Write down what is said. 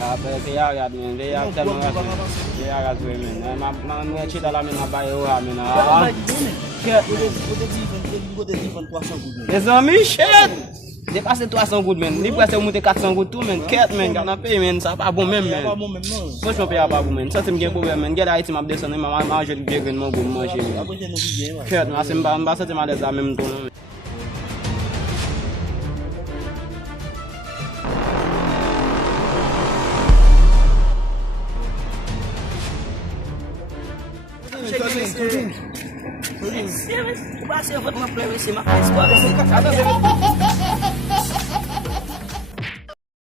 Apa kaya agad men, kaya agad men, kaya agad men. Mga chita la men abayo men. Les amis, shit. Dépassé 300 gouttes men. Li presque monter 400 gouttes tout men. Quête men, gars n'a payé men, ça pas bon même men. Franchement paye pas bon men. Ça c'est me problème men. Gars Haïti m'a descendre m'a manger du bien mon go manger. Quête, moi c'est m'pas ça m'a des même tout. Serius, você vai me play with my eyes.